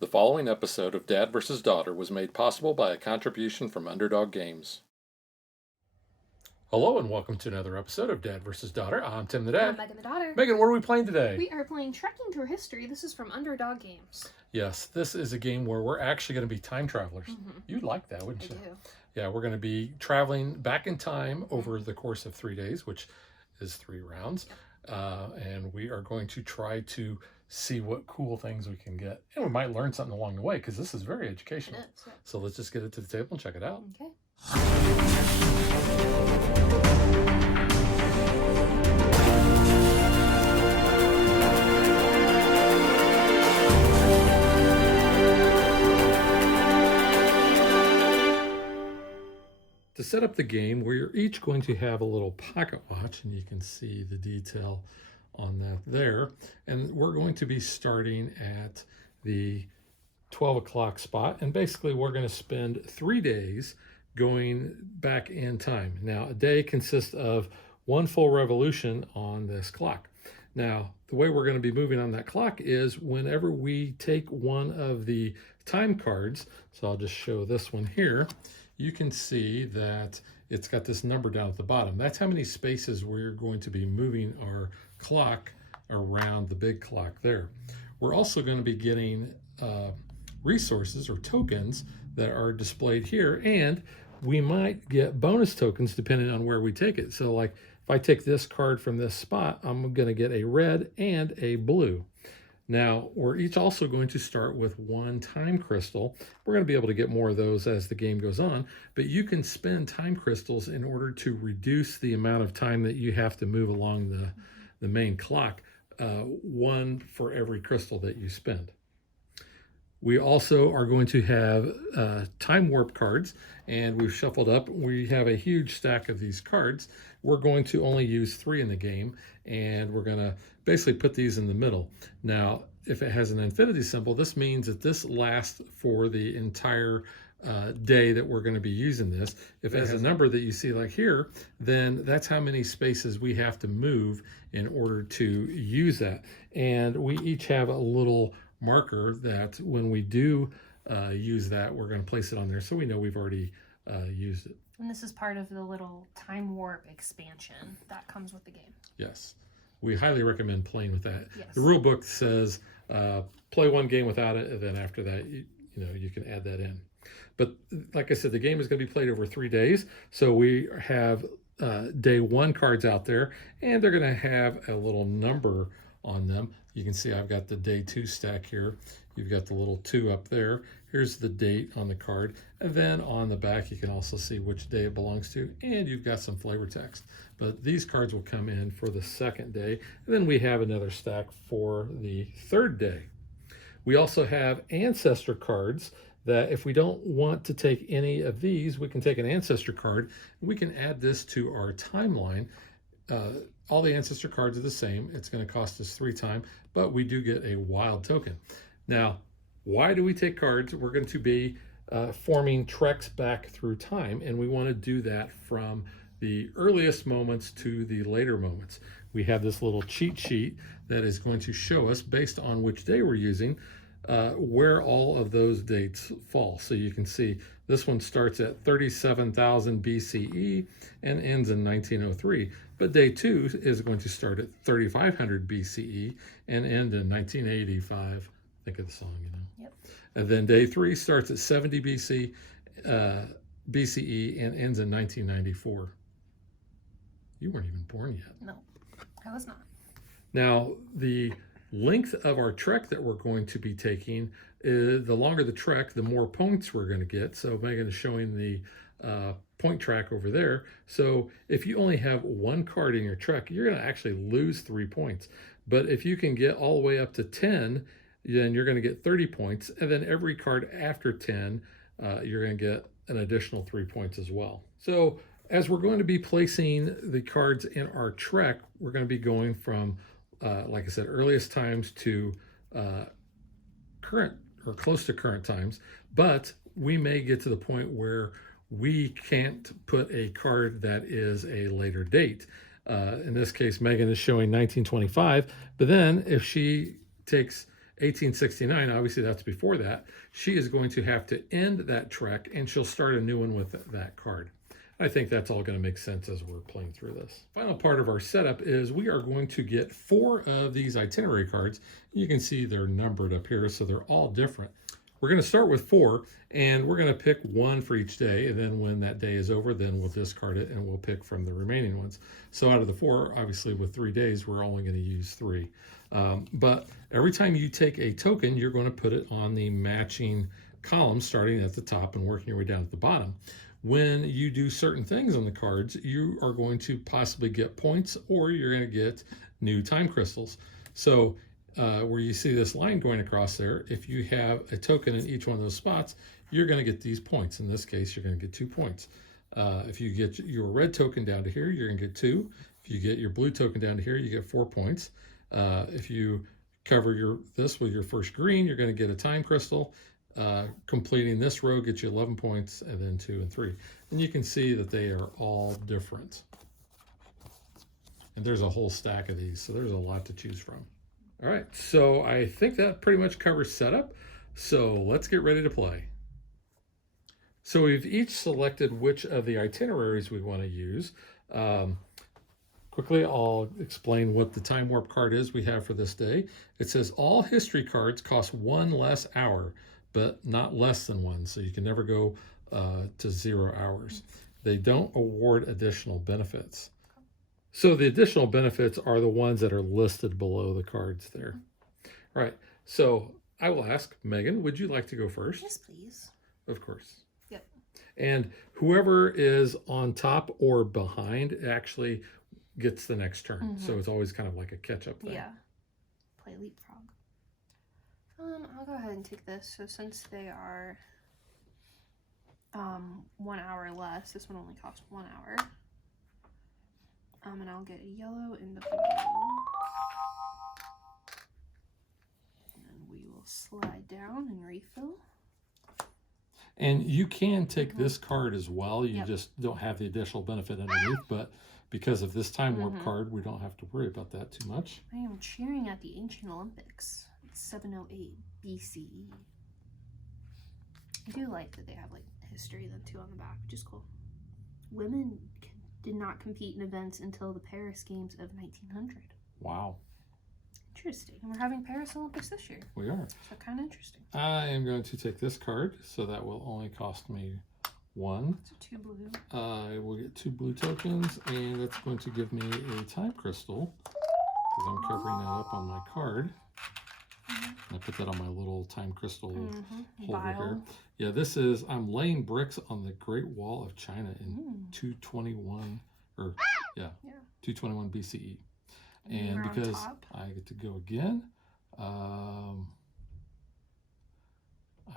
The following episode of Dad vs. Daughter was made possible by a contribution from Underdog Games. Hello and welcome to another episode of Dad vs. Daughter. I'm Tim the Dad. I'm Megan the Daughter. Megan, what are we playing today? We are playing Trekking Through History. This is from Underdog Games. Yes, this is a game where we're actually going to be time travelers. You'd like that, wouldn't you? I do. Yeah, we're going to be traveling back in time over the course of 3 days, which is 3 rounds. And we are going to try to see what cool things we can get. And we might learn something along the way because this is very educational. It is, yeah. So let's just get it to the table and check it out. Okay. To set up the game, we're each going to have a little pocket watch, and you can see the detail on that there. And we're going to be starting at the 12 o'clock spot. And basically, we're going to spend 3 days going back in time. Now, a day consists of 1 full revolution on this clock. Now, the way we're going to be moving on that clock is whenever we take one of the time cards, so I'll just show this one here, you can see that it's got this number down at the bottom. That's how many spaces we're going to be moving our clock around the big clock there. We're also going to be getting resources or tokens that are displayed here, and we might get bonus tokens depending on where we take it. So like if I take this card from this spot, I'm going to get a red and a blue. Now, we're each also going to start with 1 time crystal. We're going to be able to get more of those as the game goes on, but you can spend time crystals in order to reduce the amount of time that you have to move along the main clock, 1 for every crystal that you spend. We also are going to have time warp cards, and we've shuffled up. We have a huge stack of these cards. We're going to only use 3 in the game, and we're going to basically put these in the middle. Now, if it has an infinity symbol, this means that this lasts for the entire day that we're going to be using this. If it has a number that you see like here, then that's how many spaces we have to move in order to use that. And we each have a little marker that when we do use that, we're going to place it on there so we know we've already used it. And this is part of the little time warp expansion that comes with the game. Yes. We highly recommend playing with that. Yes. The rule book says play 1 game without it, and then after that, you can add that in. But like I said, the game is going to be played over 3 days. So we have day 1 cards out there, and they're going to have a little number on them. You can see I've got the day 2 stack here. You've got the little 2 up there. Here's the date on the card. And then on the back, you can also see which day it belongs to. And you've got some flavor text. But these cards will come in for the 2nd day. And then we have another stack for the 3rd day. We also have ancestor cards that if we don't want to take any of these, we can take an ancestor card. And we can add this to our timeline. All the ancestor cards are the same. It's going to cost us 3 time, but we do get a wild token. Now, why do we take cards? We're going to be forming treks back through time, and we want to do that from the earliest moments to the later moments. We have this little cheat sheet that is going to show us, based on which day we're using, where all of those dates fall. So you can see this one starts at 37,000 BCE and ends in 1903. But day 2 is going to start at 3,500 BCE and end in 1985. Think of the song, Yep. And then day 3 starts at 70 BCE and ends in 1994. You weren't even born yet. No, I was not. Now, the length of our trek that we're going to be taking, the longer the trek, the more points we're going to get. So Megan is showing the point track over there. So if you only have 1 card in your trek, you're going to actually lose 3 points. But if you can get all the way up to 10, then you're going to get 30 points. And then every card after 10, you're going to get an additional 3 points as well. So as we're going to be placing the cards in our trek, we're going to be going from, like I said, earliest times to current or close to current times. But we may get to the point where we can't put a card that is a later date. In this case, Megan is showing 1925, but then if she takes 1869, obviously that's before that, she is going to have to end that trek and she'll start a new one with that card. I think that's all going to make sense as we're playing through this. Final part of our setup is we are going to get 4 of these itinerary cards. You can see they're numbered up here, so they're all different. We're going to start with 4, and we're going to pick 1 for each day, and then when that day is over, then we'll discard it and we'll pick from the remaining ones. So out of the 4, obviously with 3 days, we're only going to use 3. But every time you take a token, you're going to put it on the matching column starting at the top and working your way down at the bottom. When you do certain things on the cards, you are going to possibly get points, or you're going to get new time crystals. So where you see this line going across there, if you have a token in each one of those spots, you're going to get these points. In this case, you're going to get 2 points. If you get your red token down to here, you're going to get 2. If you get your blue token down to here, you get 4 points. If you cover this with your first green, you're going to get a time crystal. Completing this row gets you 11 points, and then 2 and 3. And you can see that they are all different. And there's a whole stack of these, so there's a lot to choose from. All right, so I think that pretty much covers setup. So let's get ready to play. So we've each selected which of the itineraries we want to use. Quickly, I'll explain what the time warp card is we have for this day. It says all history cards cost 1 less hour, but not less than 1. So you can never go to 0 hours. They don't award additional benefits. So the additional benefits are the ones that are listed below the cards there. All right, so I will ask, Megan, would you like to go first? Yes, please. Of course. Yep. And whoever is on top or behind actually gets the next turn. So it's always kind of like a catch-up thing. Yeah. Play leapfrog. I'll go ahead and take this. So since they are 1 hour less, this one only costs 1 hour. And I'll get a yellow and a blue. And then we will slide down and refill. And you can take this card as well. You just don't have the additional benefit underneath, but because of this time warp card, we don't have to worry about that too much. I am cheering at the Ancient Olympics. It's 708 BCE. I do like that they have like history then too on the back, which is cool. Women did not compete in events until the Paris Games of 1900. Wow. Interesting. And we're having Paris Olympics this year. We are. So kind of interesting. I am going to take this card, so that will only cost me 1. So 2 blue. I will get 2 blue tokens, and that's going to give me a time crystal, because I'm covering that up on my card. I put that on my little time crystal holder here. Yeah, this is, I'm laying bricks on the Great Wall of China in 221, or 221 BCE. And because I get to go again, I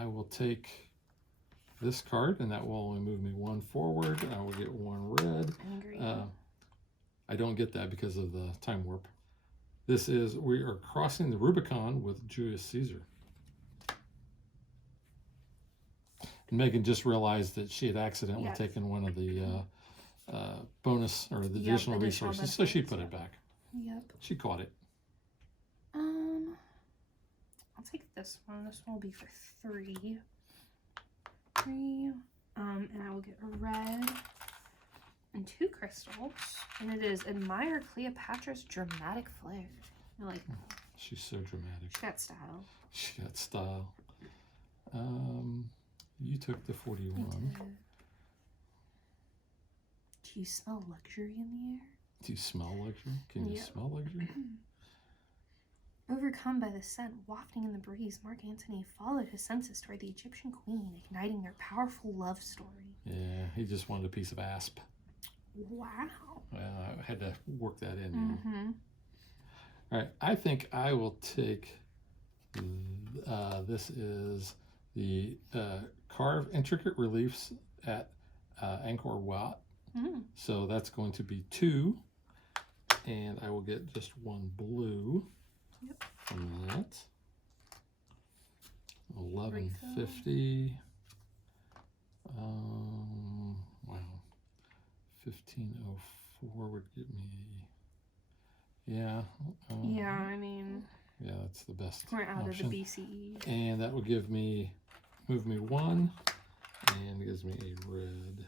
will take this card, and that will only move me 1 forward. I will get 1 red. I don't get that because of the time warp. This is, we are crossing the Rubicon with Julius Caesar. And Megan just realized that she had accidentally taken one of the bonus or the additional resources, so she put it back. Yep. She caught it. I'll take this one. This one will be for 3. 3. And I will get a red and 2 crystals. And it is Admire Cleopatra's Dramatic Flair. I like that. She's so dramatic. She got style. She got style. You took the 41. Do you smell luxury in the air? Do you smell luxury? Can you smell luxury? Overcome by the scent wafting in the breeze, Mark Antony followed his senses toward the Egyptian queen, igniting their powerful love story. Yeah, he just wanted a piece of asp. Wow. Well, I had to work that in. All right, I think I will take, this is the carved intricate reliefs at Angkor Wat. So that's going to be 2. And I will get just 1 blue from that. 1150. Wow. 1504 would get me. Yeah. Yeah, I mean, Yeah, that's the best We're out option. of the BCE. And that will move me 1, and gives me a red.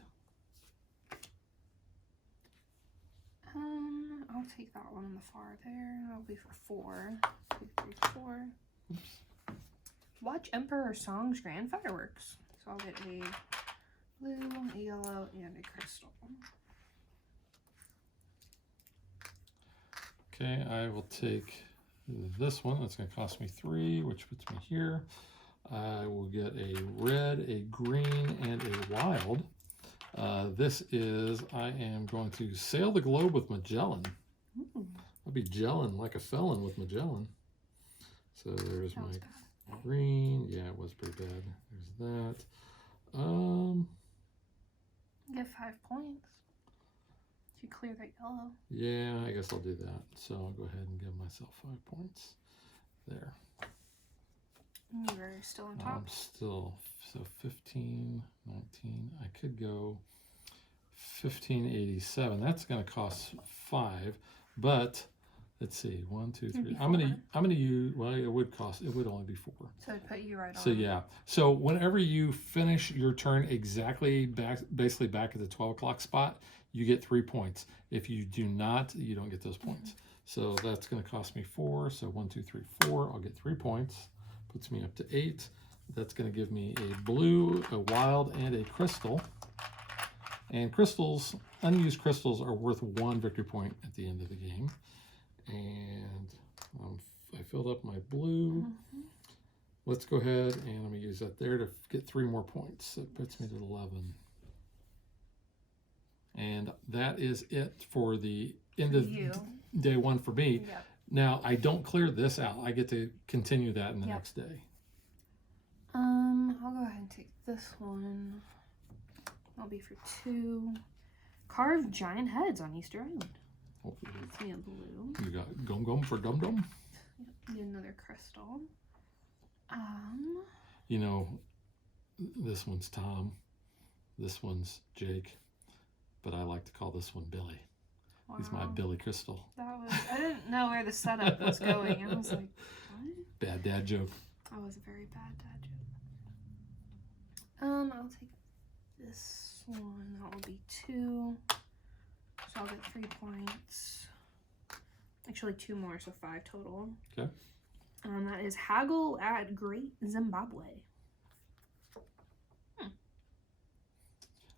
I'll take that one on the far there. That'll be for 4. 2, 3, 4. Oops. Watch Emperor Song's Grand Fireworks. So I'll get a blue, a yellow, and a crystal. Okay, I will take this one. That's going to cost me 3, which puts me here. I will get a red, a green, and a wild. This is, I am going to sail the globe with Magellan. Ooh. I'll be gelling like a felon with Magellan. So there's That was my bad. green. Yeah, it was pretty bad. There's that. You get 5 points. If you clear that yellow. Yeah, I guess I'll do that. So I'll go ahead and give myself 5 points there. You're still on top. I'm still, so 15, 19. I could go 1587. That's going to cost 5, but let's see, 1, 2, 3. I'm gonna use. Well, it would only be 4. So I'd put you right on. So yeah. So whenever you finish your turn basically back at the 12 o'clock spot, you get 3 points. If you do not, you don't get those points. So that's going to cost me 4. So 1, 2, 3, 4. I'll get 3 points. Puts me up to 8. That's going to give me a blue, a wild, and a crystal. And crystals, unused crystals, are worth 1 victory point at the end of the game. And I filled up my blue. Let's go ahead and I'm going to use that there to get 3 more points. That puts me to 11. And that is it for the end of day 1 for me. Yep. Now, I don't clear this out. I get to continue that in the next day. I'll go ahead and take this one. That'll be for 2. Carve giant heads on Easter Island. That's me a blue. You got Gum Gum for Dum Dum. Need another crystal. You know, this one's Tom. This one's Jake. But I like to call this one Billy. Wow. He's my Billy Crystal. I didn't know where the setup was going. I was like, what? Bad dad joke. That was a very bad dad joke. I'll take this one. That will be 2. So I'll get 3 points. Actually, 2 more, so 5 total. Okay. That is Haggle at Great Zimbabwe.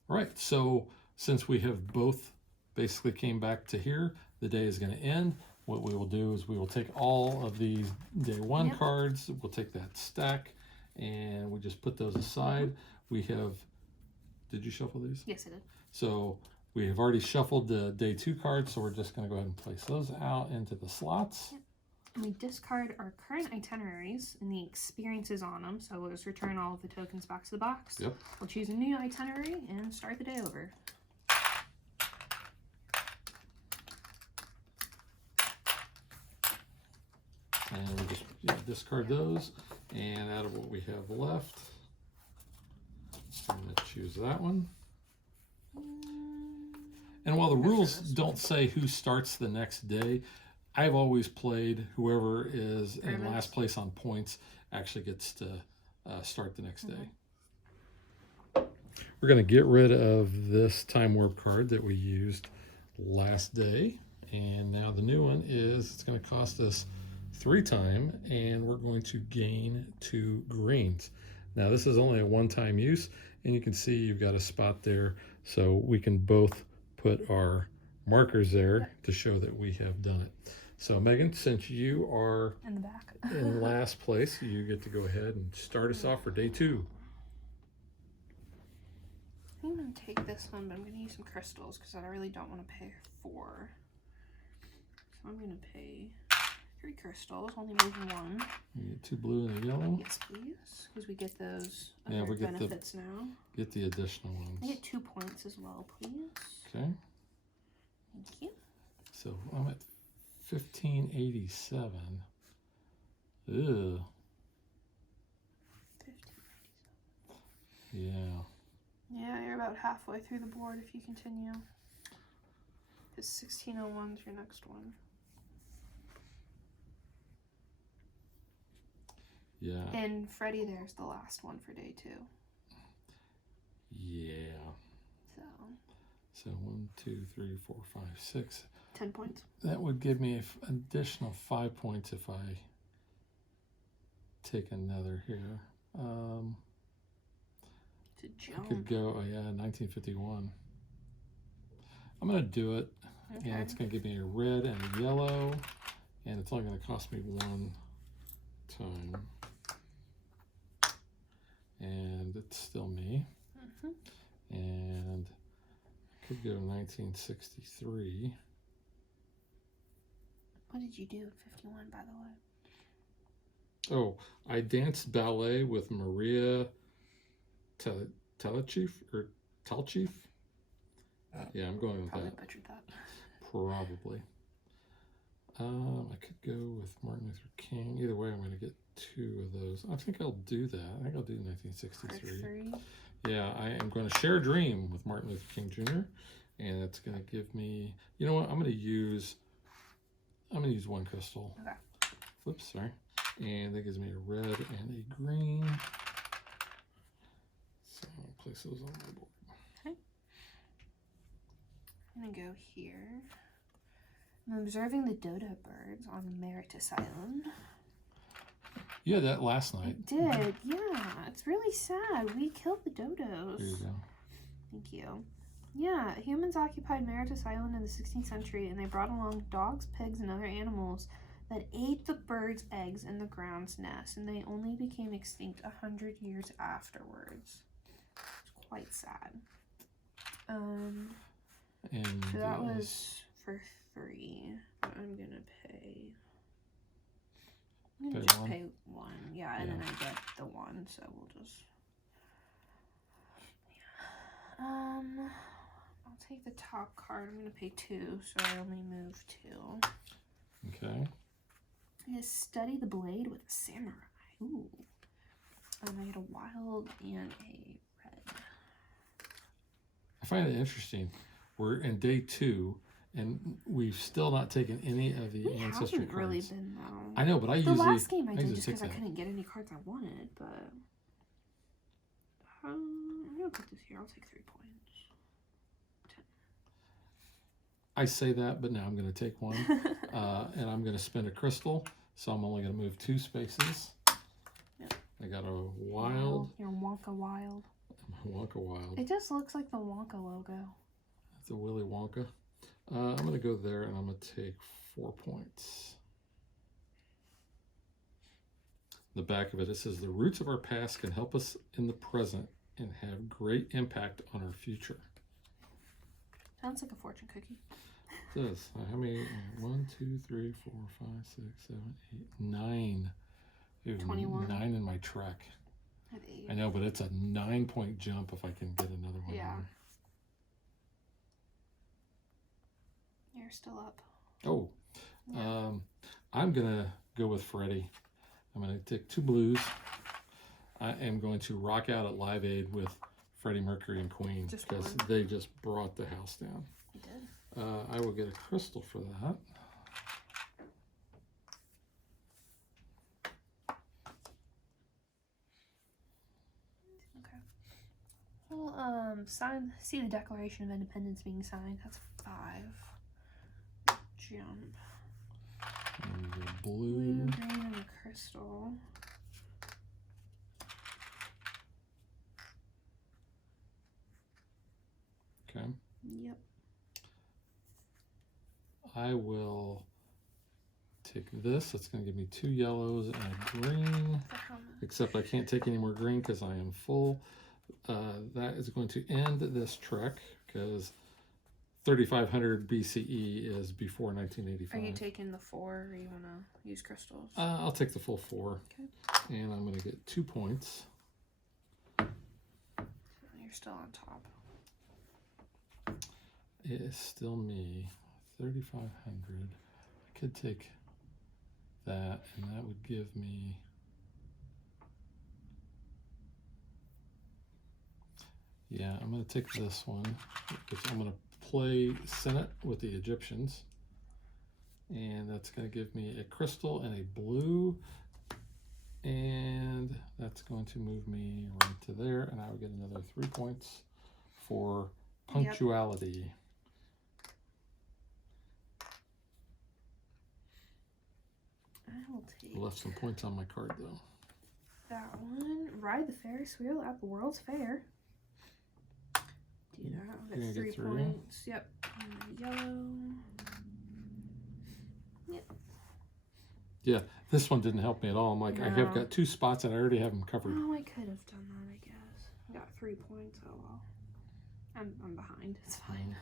Right. So since we have both basically came back to here, the day is going to end. What we will do is we will take all of these day 1 cards. We'll take that stack and we just put those aside. We have, did you shuffle these? Yes, I did. So we have already shuffled the day 2 cards, so we're just going to go ahead and place those out into the slots. Yep. And we discard our current itineraries and the experiences on them. So we'll just return all of the tokens back to the box. Yep. We'll choose a new itinerary and start the day over. And we just discard those. And out of what we have left, I'm going to choose that one. And while the rules don't say who starts the next day, I've always played whoever is in last place on points actually gets to start the next day. We're going to get rid of this time warp card that we used last day. And now the new one is, it's going to cost us 3 time, and we're going to gain 2 greens. Now this is only a one-time use, and you can see you've got a spot there, so we can both put our markers there to show that we have done it. So Megan, since you are in the back in last place, you get to go ahead and start us off for day 2. I'm going to take this one, but I'm going to use some crystals because I really don't want to pay 4. So I'm going to pay 3 crystals, only moving 1. You get 2 blue and a yellow. Yes, please, because we get those Yeah, other we get benefits now. Get the additional ones. I get 2 points as well, please. Okay. Thank you. So I'm at 1587. Ew. 1587. Yeah. Yeah, you're about halfway through the board if you continue. Because 1601 is your next one. Yeah. And Freddy there's the last one for day 2. Yeah. So 1, 2, 3, 4, 5, 6. 10 points. That would give me an additional 5 points if I take another here. To jump. I could go, oh yeah, 1951. I'm going to do it. Okay. And it's going to give me a red and a yellow. And it's only going to cost me 1 time. And it's still me. And I could go 1963. What did you do in 51, by the way? Oh, I danced ballet with Maria Talachif or Talchif. Yeah, I'm going with Probably that. butchered that. Probably. I could go with Martin Luther King. Either way, I'm going to get 2 of those. I think I'll do that. I think I'll do 1963. Yeah, I am going to share a dream with Martin Luther King Jr. And it's going to give me, you know what? I'm going to use 1 crystal. Okay. Whoops, sorry. And that gives me a red and a green. So I'll place those on my board. Okay. I'm going to go here. I'm observing the dodo birds on Meritus Island. You had that last night. I did, yeah. It's really sad. We killed the dodos. There you go. Thank you. Yeah, humans occupied Meritus Island in the 16th century, and they brought along dogs, pigs, and other animals that ate the birds' eggs in the ground's nest, and they only became extinct 100 years afterwards. It's quite sad. And So that was for 3. But I'm gonna pay. I'm gonna Pay just 1? pay 1. Yeah, and then I get the 1, so we'll just. Yeah. I'll take the top card. I'm gonna pay 2, so I only move 2. Okay. I'm gonna study the blade with a samurai. Ooh. I get a wild and a red. I find it interesting. We're in day 2, and we've still not taken any of the We ancestry haven't cards. really been though. I know, but I the usually last game I did usually just take because I that. couldn't get any cards I wanted, but I'm gonna put this here. I'll take 3 points. 10. I say that, but now I'm going to take 1, and I'm going to spend a crystal, so I'm only going to move 2 spaces. Yep. I got a wild. Your Wonka wild. Wonka wild. It just looks like the Wonka logo. It's a Willy Wonka. I'm going to go there, and I'm going to take 4 points. The back of it, it says, the roots of our past can help us in the present and have great impact on our future. Sounds like a fortune cookie. It does. How many? 1, 2, 3, 4, 5, 6, 7, 8, 9. Ooh, 21. 9 in my trek. I have 8. I know, but it's a 9-point jump if I can get another one. Yeah. There. You're still up. Oh, Yeah. I'm gonna go with Freddy. I'm gonna take 2 blues. I am going to rock out at Live Aid with Freddie Mercury and Queen Just because 1. they just brought the house down. You did. I will get a crystal for that. Okay. Well, see the Declaration of Independence being signed. That's 5. Jump. And the Blue, blue. green, and a crystal. Okay. Yep. I will take this. That's going to give me 2 yellows and a green. For how much? Except I can't take any more green because I am full. That is going to end this trek because 3500 BCE is before 1985. Are you taking the 4 or you want to use crystals? I'll take the full 4. Okay. And I'm going to get 2 points. You're still on top. It is still me. 3500. I could take that, and that would give me. Yeah, I'm going to take this one, which I'm going to play Senate with the Egyptians. And that's going to give me a crystal and a blue. And that's going to move me right to there, and I will get another 3 points for punctuality. I will take I left some points on my card though. that one. Ride the Ferris wheel at the World's Fair. Do that. I'll get 3 points. Yep. And yellow. Yep. Yeah, this one didn't help me at all. I'm like, I have got 2 spots and I already have them covered. Oh, I could have done that, I guess. I got 3 points. Oh well. I'm behind. It's fine.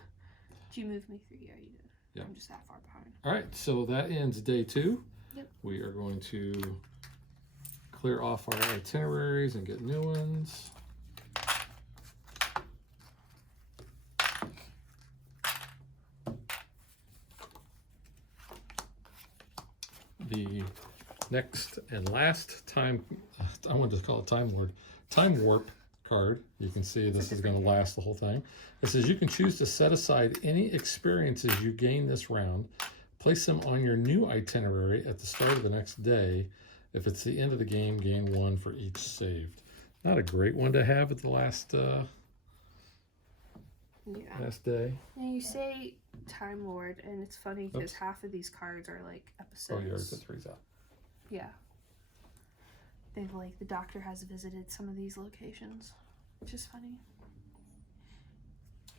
Did you move me 3? Yeah, you did. Yep. I'm just that far behind. All right, so that ends day 2. Yep. We are going to clear off our itineraries and get new ones. The next and last time, I wanted to call it Time Warp card. You can see this is going to last the whole time. It says you can choose to set aside any experiences you gain this round, place them on your new itinerary at the start of the next day. If it's the end of the game, gain 1 for each saved. Not a great one to have at the last last day. Now you say Time Lord, and it's funny because half of these cards are like episodes. Oh, you already put 3s out. Yeah. They've like, the Doctor has visited some of these locations, which is funny.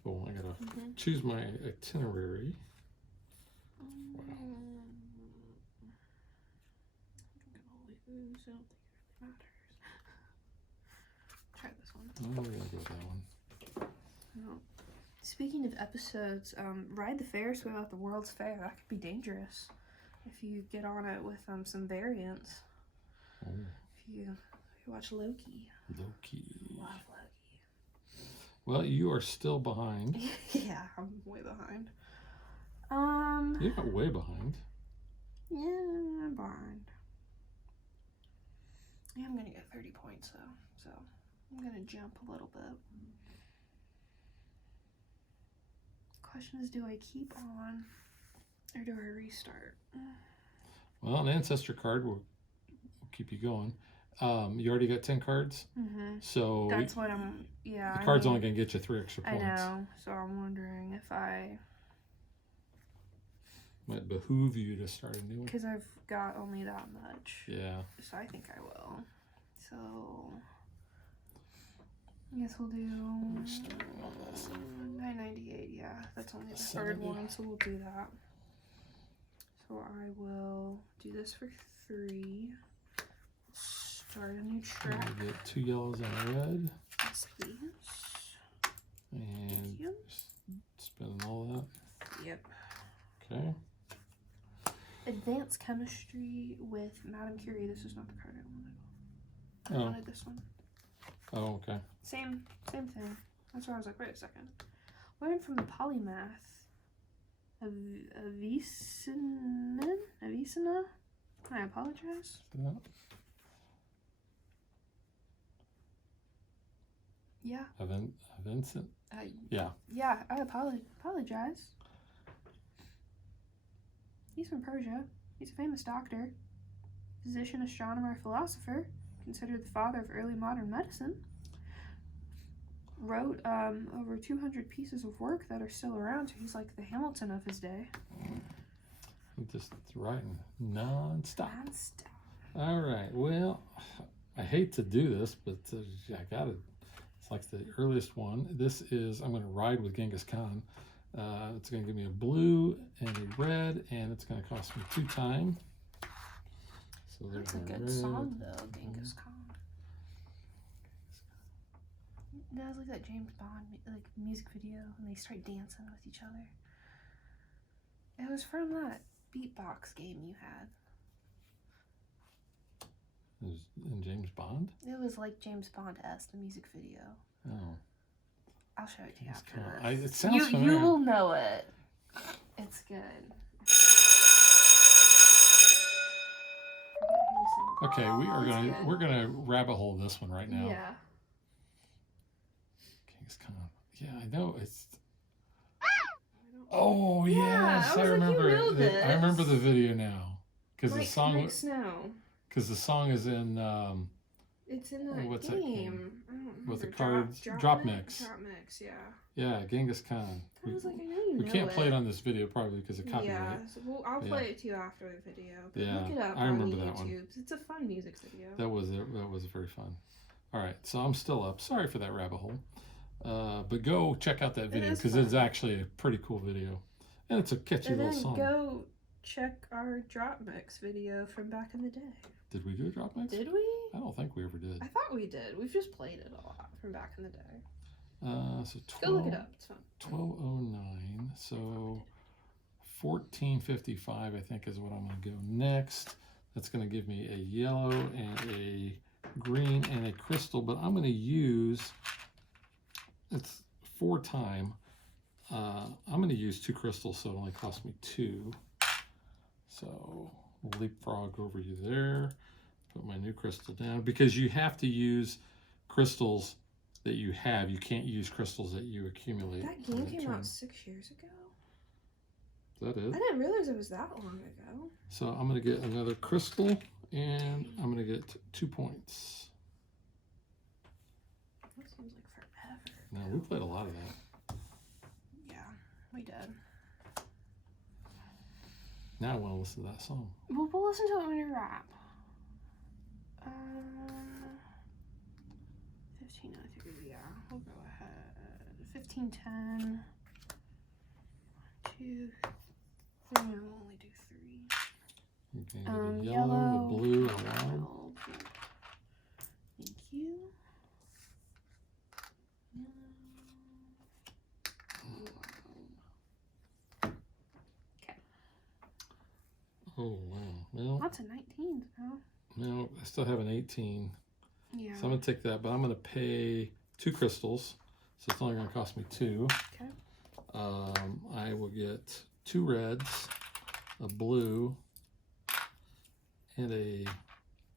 Oh, I gotta choose my itinerary. Wow. I'm gonna lose. I don't think it really matters. Try this one. Oh, we're gonna go with that one. No. Speaking of episodes, ride the Ferris wheel at the World's Fair. That could be dangerous if you get on it with some variants. Oh. If you watch Loki. Loki. Love Loki. Well, you are still behind. Yeah, I'm way behind. You're not way behind. Yeah, I'm behind. Yeah, I'm gonna get 30 points though, so I'm gonna jump a little bit. Question is, do I keep on or do I restart? Well, an ancestor card will keep you going. You already got 10 cards, so that's what I'm. Yeah, the card's only gonna get you 3 extra points. I know, so I'm wondering if I might behoove you to start a new one. Because I've got only that much. Yeah. So I think I will. So I guess we'll do 998. Yeah, that's only the third one, so we'll do that. So I will do this for 3. Start a new track. You get 2 yellows and a red. Yes, please. And spinning all that. Yep. Okay. Advanced Chemistry with Madame Curie. This is not the card I wanted. I wanted this one. Oh, okay. Same thing. That's why I was like, wait a second. Learn from the polymath. Avicenna? I apologize. Yeah. Vincent? Yeah. Yeah, I apologize. He's from Persia. He's a famous doctor, physician, astronomer, philosopher, considered the father of early modern medicine. Wrote over 200 pieces of work that are still around, so he's like the Hamilton of his day. Just writing non-stop. All right. Well, I hate to do this, but I got it. It's like the earliest one. This is, I'm going to ride with Genghis Khan. It's going to give me a blue and a red, and it's going to cost me 2 time. So that's a good song, though, Genghis Khan. That was like that James Bond music video, and they start dancing with each other. It was from that beatbox game you had. It was in James Bond? It was like James Bond-esque, the music video. Oh. I'll show it to you after this. this. It sounds familiar. You will know it. It's good. Okay, we're gonna rabbit hole this one right now. Yeah. Genghis Khan. Yeah, I know it's. Oh yes, I remember. Like, you know this. I remember the video now because like, the song. Like snow. because the song is in It's in that what's that game. I don't remember. with the cards. Drop Mix. Drop Mix, yeah. Yeah, Genghis Khan. I was like, I know you We know can't play it on this video probably because of copyright. Yeah, so I'll play it to you after the video. But Yeah, look it up I remember on that one. YouTube. It's a fun music video. That was very fun. All right, so I'm still up. Sorry for that rabbit hole. But go check out that video because it's actually a pretty cool video. And it's a catchy little song. And then go check our Drop Mix video from back in the day. Did we do a Drop Mix? Did we? I don't think we ever did. I thought we did. We've just played it a lot from back in the day. So 12, go look it up. It's fun. 1209. So 1455, I think, is what I'm going to go next. That's going to give me a yellow and a green and a crystal, but I'm going to use, it's 4 time. I'm going to use 2 crystals, so it only cost me 2. So we'll leapfrog over you there. Put my new crystal down because you have to use crystals that you have. You can't use crystals that you accumulate. That game came out 6 years ago. Is that it? I didn't realize it was that long ago. So I'm going to get another crystal, and I'm going to get 2 points. That seems like forever. No, we played a lot of that. Yeah, we did. Now I want to listen to that song. We'll listen to it when you wrap. 1503, yeah. We'll go ahead. 1510. 2, 3. No, we'll only do 3. Okay, get a yellow, a blue, and a wild. Thank you. Okay. Oh, wow. Well, Lots of 19s now. no, I still have an 18. Yeah. So I'm going to take that, but I'm going to pay 2 crystals. So it's only going to cost me 2. Okay. I will get 2 reds, a blue, and a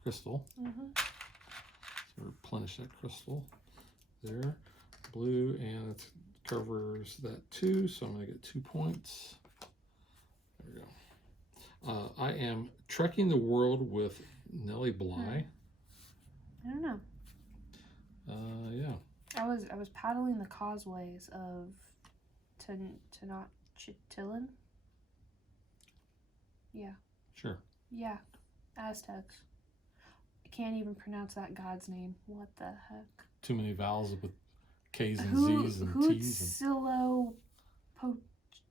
crystal. So replenish that crystal there. Blue, and it covers that 2, so I'm going to get 2 points. There we go. I am trekking the world with Nellie Bly. I don't know. Yeah. I was paddling the causeways of Tenochtitlan. Yeah. Sure. Yeah. Aztecs. I can't even pronounce that god's name. What the heck? Too many vowels with K's and Z's and T's.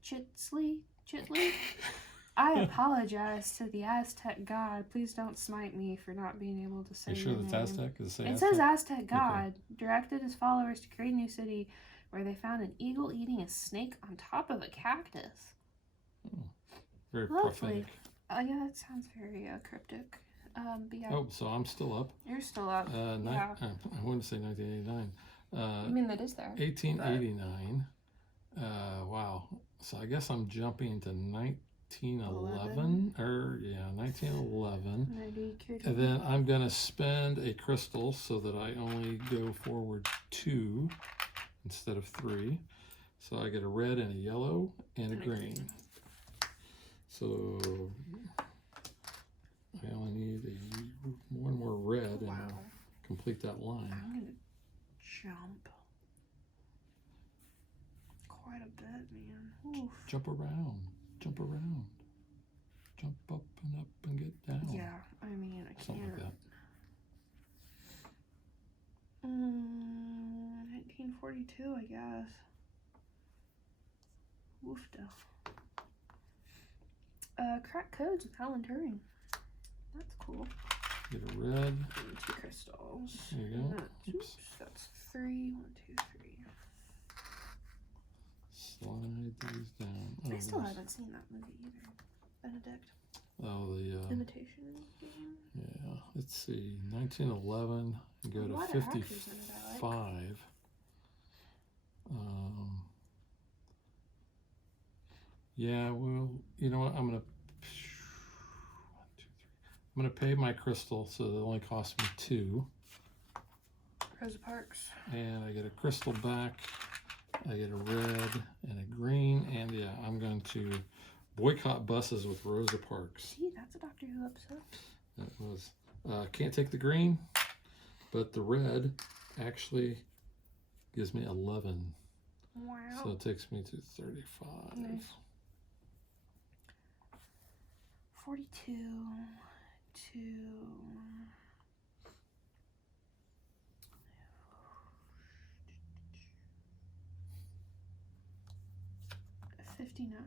Chitley? I apologize to the Aztec god. Please don't smite me for not being able to say Are you sure your that's name. Aztec? Does it say It Aztec? says Aztec god. Okay. Directed his followers to create a new city where they found an eagle eating a snake on top of a cactus. Oh, very Lovely. prophetic. Oh yeah, that sounds very cryptic. But yeah. Oh, so I'm still up. You're still up. Yeah. I wanted to say 1989. I mean, that is there. 1889. Wow. So I guess I'm jumping to 1911. 1911. And then I'm going to spend a crystal so that I only go forward 2 instead of 3. So I get a red and a yellow and a green. So I only need one more red and I'll complete that line. I'm going to jump quite a bit, man. Oof. Jump around. Jump around. Jump up and get down. Yeah, I mean, I Something can't. like that. 1942, I guess. Woofda. Crack codes with Alan Turing. That's cool. Get a red. And 2 crystals. There you go. Oops, that's 3. 1, 2, 3. Slide these down. Oh, I still nice. haven't seen that movie either. Benedict. Oh, the Imitation Game. yeah. Let's see. 1911. Go A to lot of actors in it I 55. Yeah. Well, you know what? I'm gonna pay my crystal, so it only costs me 2. Rosa Parks. And I get a crystal back. I get a red and a green, and yeah, I'm going to boycott buses with Rosa Parks. See, that's a Doctor Who episode. That was Can't take the green, but the red actually gives me 11. Wow. So it takes me to 35. Nice. 42 to 59.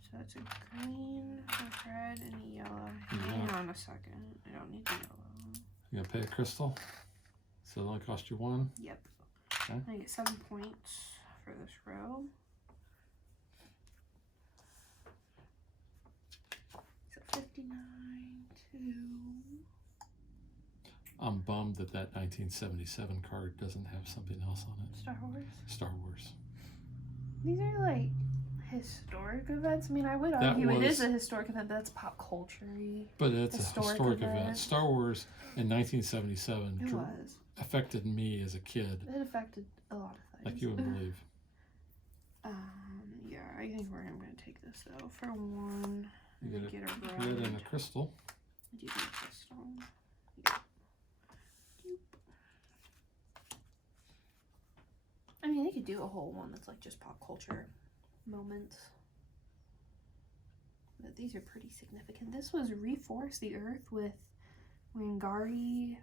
So that's a green, a red, and a yellow. Hang on a second. I don't need the yellow. You gonna pay a crystal? So it only cost you 1? Yep. Okay. I get 7 points for this row. So 59 to... I'm bummed that 1977 card doesn't have something else on it. Star Wars. Star Wars. These are like historic events. I mean, I would argue it is a historic event, but that's pop culture-y. But it's a historic event. Star Wars in 1977 affected me as a kid. It affected a lot of things. Like you wouldn't believe. Yeah, I think I'm going to take this though. For 1, you get a red and a crystal. I do get a crystal. Yeah. I mean, they could do a whole one that's like just pop culture moments. But these are pretty significant. This was reforest the earth with Wingardi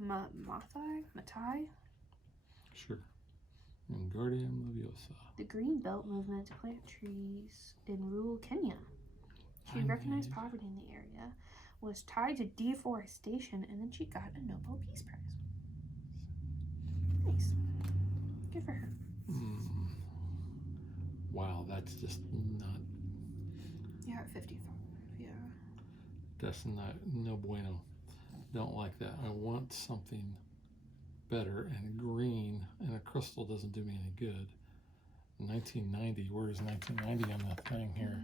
Matai. Sure. Wingardium Leviosa. The Green Belt movement to plant trees in rural Kenya. She recognized poverty in the area, was tied to deforestation, and then she got a Nobel Peace Prize. Nice. Good for her. Wow, that's just not... Yeah, at 55, yeah. That's not, no bueno. Don't like that. I want something better, and green and a crystal doesn't do me any good. 1990, where is 1990 on that thing here?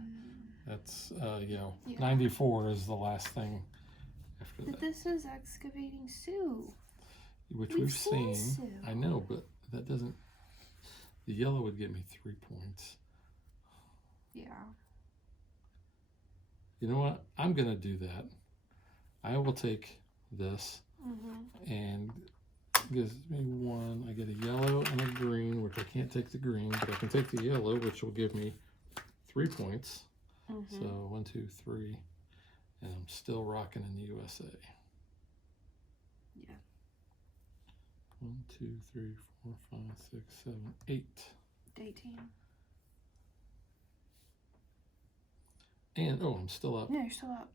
That's, yeah. 94 is the last thing after that. But this is Excavating Sioux. Which we've seen. Sioux. I know, but that doesn't... The yellow would get me 3 points. Yeah. You know what? I'm going to do that. I will take this and gives me 1. I get a yellow and a green, which I can't take the green, but I can take the yellow, which will give me 3 points. So 1, 2, 3, and I'm still rocking in the USA. Yeah. 1, 2, 3, 4, 5, 6, 7, 8. 18. And oh, I'm still up. Yeah, you're still up.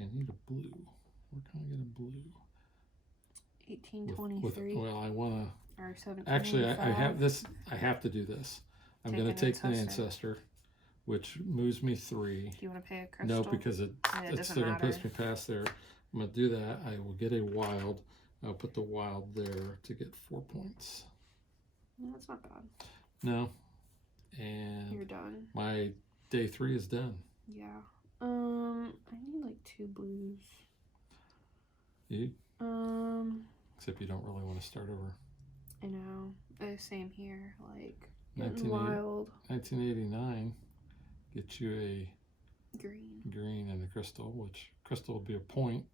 I need a blue. Where can I get a blue? 1823. Well, I want to. Or 17. Actually, I have this. I have to do this. I'm going to take the ancestor, which moves me 3. Do you want to pay a crystal? No, because it's still going to push me past there. I'm going to do that. I will get a wild. I'll put the wild there to get 4 points. No, that's not bad. No. And you're done. My day 3 is done. Yeah. I need like 2 blues. You? Except you don't really want to start over. I know. Same here. Like, wild. 1989 gets you a green and a crystal, which crystal would be a point.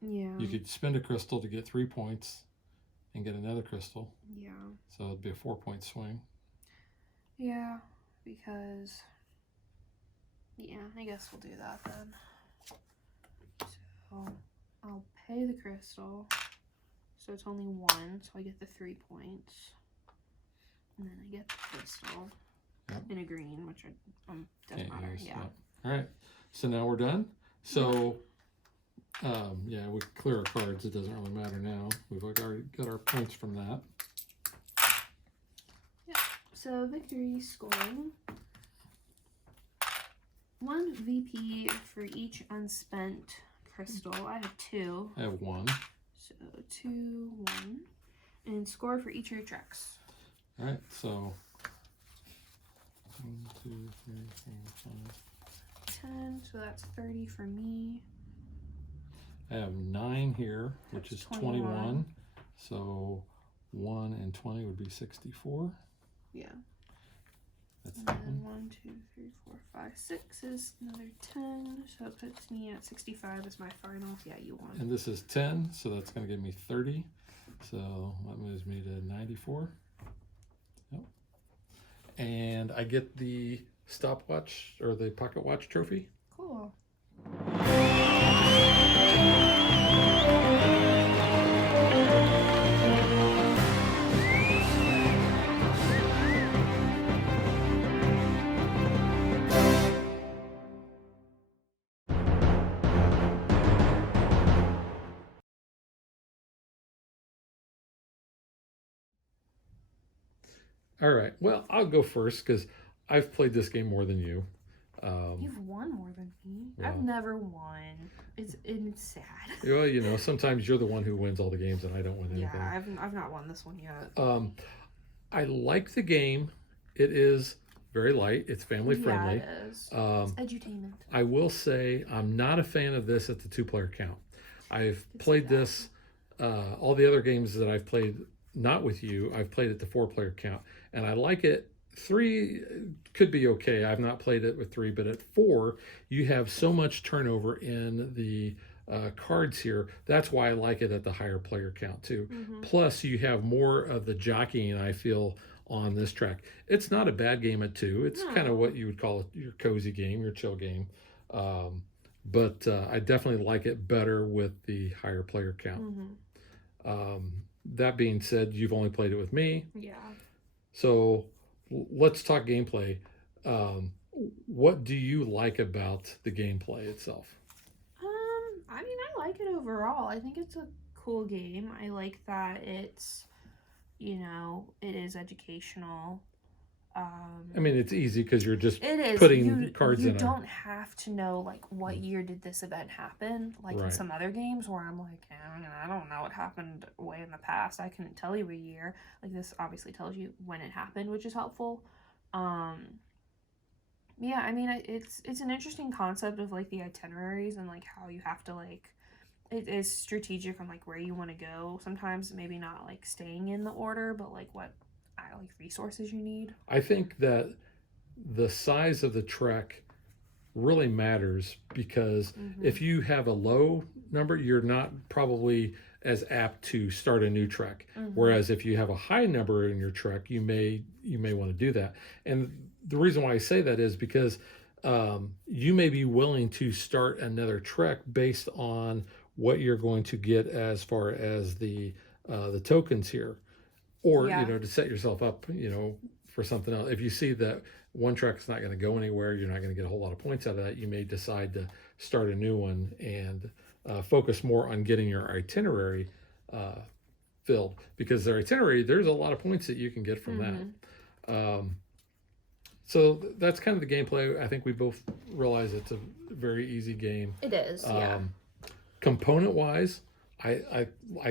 Yeah. You could spend a crystal to get 3 points and get another crystal. Yeah. So it'd be a 4-point swing. Yeah, because... Yeah, I guess we'll do that then. So, I'll pay the crystal. So it's only 1, so I get the 3 points. And then I get the crystal in a green, which doesn't matter. Yeah. All right. So now we're done. So, yeah, we clear our cards. It doesn't really matter now. We've already got our points from that. Yeah. So victory scoring. 1 VP for each unspent crystal. I have 2. I have 1. So 2, 1. And score for each of your tracks. All right, so 1, 2, 3, 4, 5. 10, so that's 30 for me. I have 9 here, which is 21. So 1 and 20 would be 64. Yeah. That's And that then one. 1, 2, 3, 4, 5, 6 is another 10. So it puts me at 65 as my final. Yeah, you won. And this is 10, so that's going to give me 30. So that moves me to 94. Yep. And I get the stopwatch or the pocket watch trophy. Cool. All right. Well, I'll go first because I've played this game more than you. You've won more than me. Well. I've never won. It's sad. Well, you know, sometimes you're the one who wins all the games and I don't win anything. Yeah, I've not won this one yet. I like the game. It is very light. It's family friendly. Yeah, it is. It's edutainment. I will say I'm not a fan of this at the 2-player count. I've played this, all the other games that I've played, not with you, I've played at the 4-player count. And I like it. 3 could be okay. I've not played it with 3, but at 4, you have so much turnover in the cards here. That's why I like it at the higher player count too. Plus, you have more of the jockeying, I feel, on this track. It's not a bad game at 2. It's kind of what you would call your cozy game, your chill game. But I definitely like it better with the higher player count. That being said, you've only played it with me. Yeah. So let's talk gameplay. What do you like about the gameplay itself? I mean, I like it overall. I think it's a cool game. I like that it's, you know, it is educational. I mean, it's easy because you're just it is. putting cards in. You don't have to know, like, what year did this event happen, like in some other games where I'm like, I don't know what happened way in the past. I couldn't tell you a year. Like, this obviously tells you when it happened, which is helpful. Yeah, I mean, it's an interesting concept of, like, the itineraries and, like, how you have to, like, it is strategic on, like, where you want to go. Sometimes maybe not, like, staying in the order, but, like, what like resources you need. I think that the size of the trek really matters because if you have a low number, you're not probably as apt to start a new trek. Whereas if you have a high number in your trek, you may want to do that. And the reason why I say that is because you may be willing to start another trek based on what you're going to get as far as the tokens here. Or, you know, to set yourself up, you know, for something else. If you see that one track is not going to go anywhere, you're not going to get a whole lot of points out of that, you may decide to start a new one and focus more on getting your itinerary filled. Because their itinerary, there's a lot of points that you can get from that. So that's kind of the gameplay. I think we both realize it's a very easy game. It is, yeah. Component-wise, I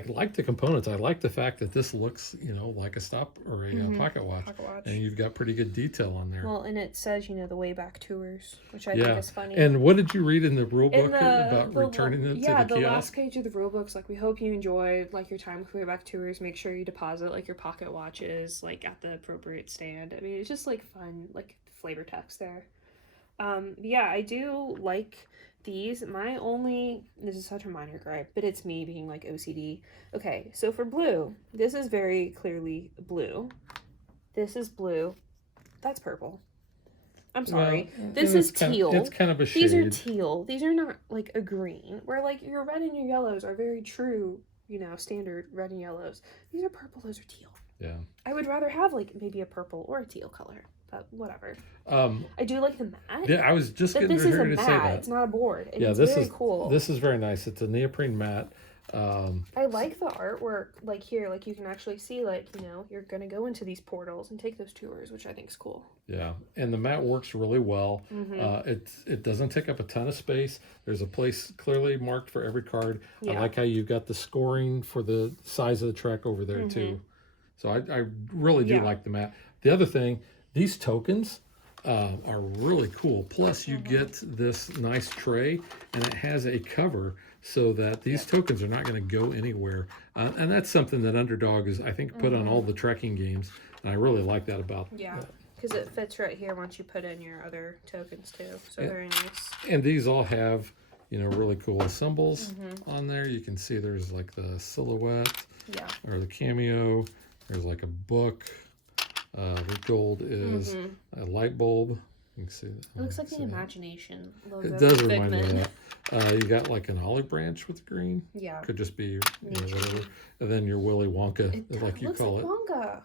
like the components. I like the fact that this looks, you know, like a stop or a pocket watch. And you've got pretty good detail on there. Well, and it says, you know, the way back tours, which I think is funny. And what did you read in the rule book about returning it to the kiosk? Yeah, the last page of the rule book's like, we hope you enjoyed, like, your time with way back tours. Make sure you deposit, like, your pocket watches, like, at the appropriate stand. I mean, it's just, like, fun, like, flavor text there. Yeah, I do like these. This is such a minor gripe, but it's me being like OCD. Okay, so for blue, this is very clearly blue. This is blue. That's purple. I'm sorry. Well, this is teal. It's kind of a shade. These are teal. These are not like a green. Where like your red and your yellows are very true, you know, standard red and yellows. These are purple. Those are teal. Yeah. I would rather have like maybe a purple or a teal color. But whatever. I do like the mat. Yeah, I was just getting ready to say that. It's not a board. And yeah, it's this very is cool. This is very nice. It's a neoprene mat. I like the artwork. Like here, like you can actually see, like, you know, you're gonna go into these portals and take those tours, which I think is cool. Yeah, and the mat works really well. It doesn't take up a ton of space. There's a place clearly marked for every card. Yeah. I like how you've got the scoring for the size of the trek over there too. So I really do like the mat. The other thing, these tokens are really cool. Plus, you get this nice tray, and it has a cover so that these tokens are not going to go anywhere. And that's something that Underdog is, I think, put on all the trekking games. And I really like that about Yeah, because it fits right here once you put in your other tokens too. So Yeah. very nice. And these all have, really cool symbols on there. You can see there's like the silhouette Yeah. or the cameo. There's like a book. The gold is a light bulb. You can see that. It looks like the imagination logo. It does for remind me of Figment. that. You got like an olive branch with green. Yeah. Could just be Nature. whatever. And then your Willy Wonka, like you looks call like it. Wonka.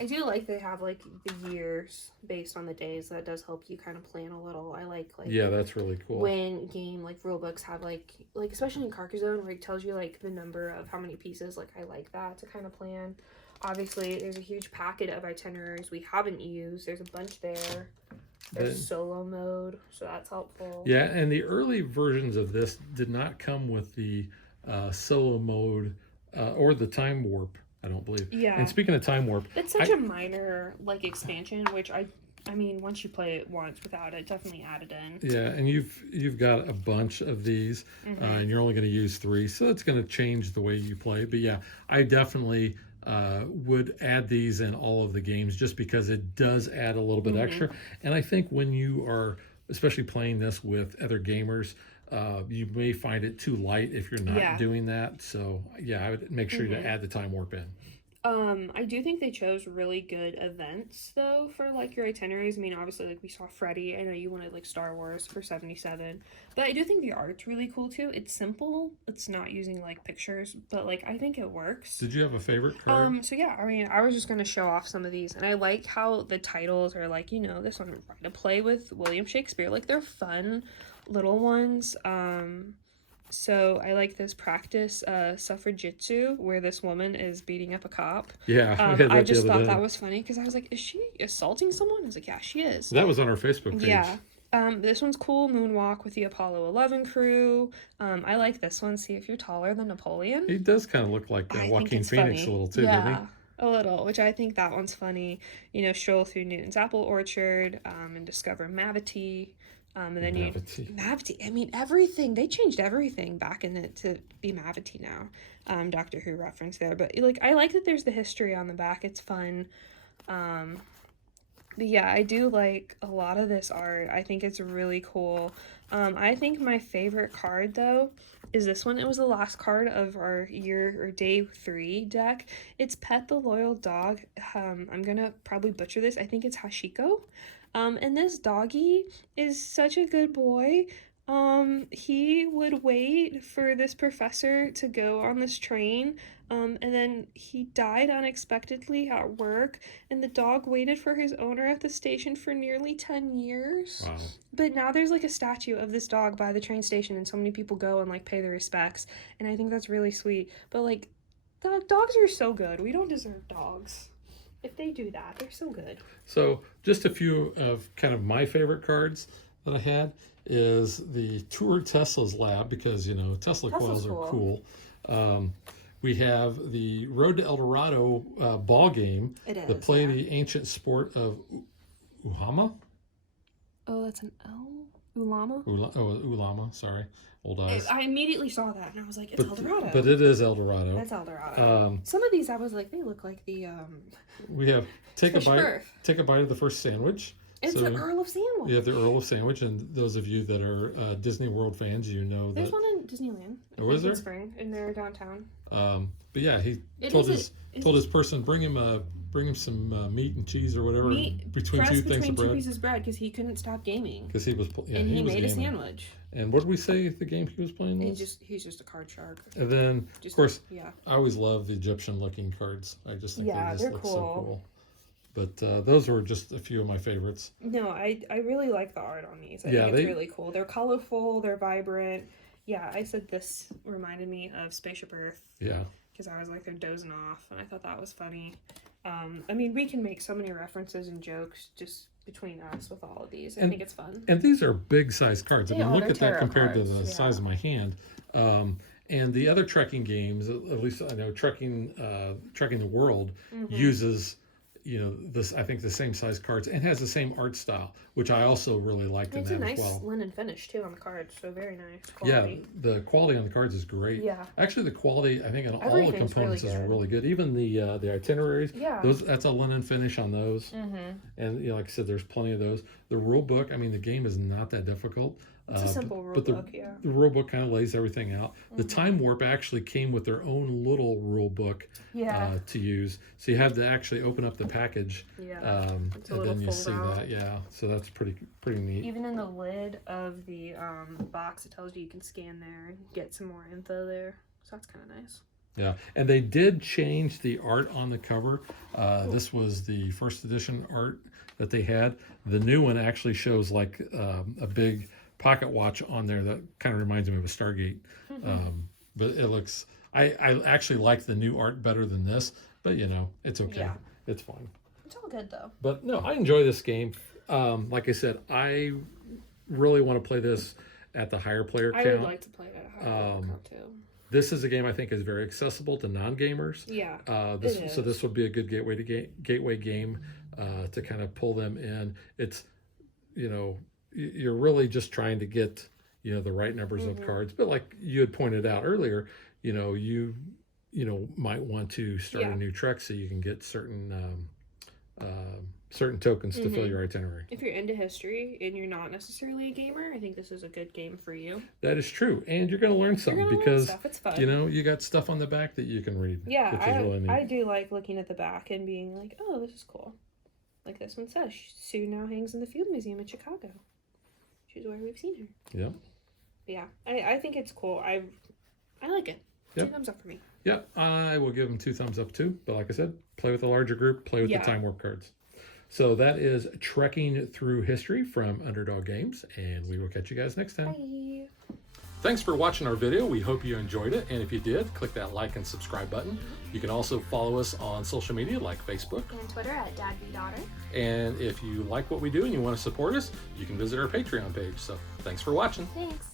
I do like they have like the years based on the days. That does help you kind of plan a little. I like Yeah, that's really cool. when game like rule books have like especially in Carcassonne where it tells you like the number of how many pieces. Like I like that to kind of plan. Obviously, there's a huge packet of itineraries we haven't used. There's a bunch there. There's solo mode, so that's helpful. Yeah, and the early versions of this did not come with the solo mode or the time warp, I don't believe. Yeah. And speaking of time warp, It's such a minor like expansion, which I mean, once you play it once without it, definitely add it in. yeah, and you've got a bunch of these, and you're only going to use 3, so it's going to change the way you play. But yeah, I definitely would add these in all of the games just because it does add a little bit extra. And I think when you are especially playing this with other gamers, you may find it too light if you're not doing that. So yeah, I would make sure to add the time warp in. I do think they chose really good events though for like your itineraries. I mean, obviously like we saw Freddy. I know you wanted like Star Wars for 77, but I do think the art's really cool too. It's simple. It's not using like pictures, but like I think it works. Did you have a favorite card? So yeah, I mean, I was just gonna show off some of these, and I like how the titles are like, this one, Right to Play with William Shakespeare. Like they're fun little ones. So I like this Practice Suffragitsu, where this woman is beating up a cop. Yeah, I just thought that was funny because I was like, is she assaulting someone? I was like, yeah, she is. That was on our Facebook page. Yeah. This one's cool. Moonwalk with the Apollo 11 crew. I like this one. See if you're taller than Napoleon. He does kind of look like Joaquin Phoenix a little too, doesn't he? A little, which I think that one's funny. Stroll through Newton's apple orchard and discover Mavity. And then Mavity. I mean, everything. They changed everything back in it to be Mavity now. Doctor Who reference there. But, I like that there's the history on the back. It's fun. But, yeah, I do like a lot of this art. I think it's really cool. I think my favorite card, though, is this one. It was the last card of our day 3 deck. It's Pet the Loyal Dog. I'm going to probably butcher this. I think it's Hashiko. And this doggy is such a good boy. He would wait for this professor to go on this train, and then he died unexpectedly at work, and the dog waited for his owner at the station for nearly 10 years. Wow. But now there's a statue of this dog by the train station, and so many people go and pay their respects, and I think that's really sweet. But the dogs are so good. We don't deserve dogs. If they do that, they're so good. So just a few of kind of my favorite cards that I had is the Tour Tesla's Lab, because, Tesla coils are cool. We have the Road to El Dorado ball game. It is, that play the ancient sport of Uhama. Oh, that's an L? Ulama? Ulama, sorry. Old eyes. I immediately saw that and I was like, it's El Dorado. But it is El Dorado. That's El Dorado. Some of these I was like, they look like the we have take a bite birth. of the first sandwich. It's the Earl of Sandwich. You have the Earl of Sandwich, and those of you that are Disney World fans, there's one in Disneyland. Was there? Spring in their downtown. But yeah, he told his person bring him some meat and cheese or whatever between two things of bread. 2 pieces of bread because he couldn't stop gaming. Because he was he made a sandwich. And what did we say the game he was playing was? He's just a card shark. And then of course, I always love the Egyptian looking cards. I just think they look so cool. But those were just a few of my favorites. No, I really like the art on these. I think it's really cool. They're colorful. They're vibrant. Yeah, I said this reminded me of Spaceship Earth. Yeah. Because I was like, they're dozing off, and I thought that was funny. I mean, we can make so many references and jokes just between us with all of these. I think it's fun. And these are big size cards. I mean, look at that compared to the size of my hand. And the other trekking games, at least I know, Trekking the World uses this, I think, the same size cards, and has the same art style, which I also really liked in It's that a nice as well. linen finish too on the cards, so very nice quality. Yeah, the quality on the cards is great. Yeah. Actually, the quality, I think, on all the Everything's components really is good. really good. Even the itineraries, Yeah. that's a linen finish on those. And like I said, there's plenty of those. The rule book, I mean, the game is not that difficult. It's a simple rule but book, yeah. The rule book kind of lays everything out. The Time Warp actually came with their own little rule book to use. So you have to actually open up the package. Yeah. It's a and little then you see fold out. that. Yeah. So that's pretty neat. Even in the lid of the box, it tells you can scan there and get some more info there. So that's kind of nice. Yeah, and they did change the art on the cover. This was the first edition art that they had. The new one actually shows like a big pocket watch on there that kind of reminds me of a Stargate. But it looks, I actually like the new art better than this, but it's okay. Yeah. It's fine. It's all good though. But no, I enjoy this game. Like I said, I really want to play this at the higher player count. I would like to play it at a higher level count too. This is a game I think is very accessible to non-gamers. Yeah, So this would be a good gateway game to kind of pull them in. It's, you're really just trying to get, the right numbers of cards. But like you had pointed out earlier, you might want to start a new trek so you can get certain tokens to fill your itinerary. If you're into history and you're not necessarily a gamer, I think this is a good game for you. That is true, and you're going to learn something because it's fun. you got stuff on the back that you can read. Yeah, which is really neat. I do like looking at the back and being like, oh, this is cool. Like this one says, Sue now hangs in the Field Museum in Chicago. She's where we've seen her. Yeah. But yeah, I think it's cool. I like it. Yep. 2 thumbs up for me. Yeah, I will give them 2 thumbs up too. But like I said, play with a larger group, play with the Time Warp cards. So that is Trekking Through History from Underdog Games, and we will catch you guys next time. Bye. Thanks for watching our video. We hope you enjoyed it, and if you did, click that like and subscribe button. You can also follow us on social media like Facebook And Twitter at DadBeDaughter. and if you like what we do and you want to support us, you can visit our Patreon page. So thanks for watching. Thanks.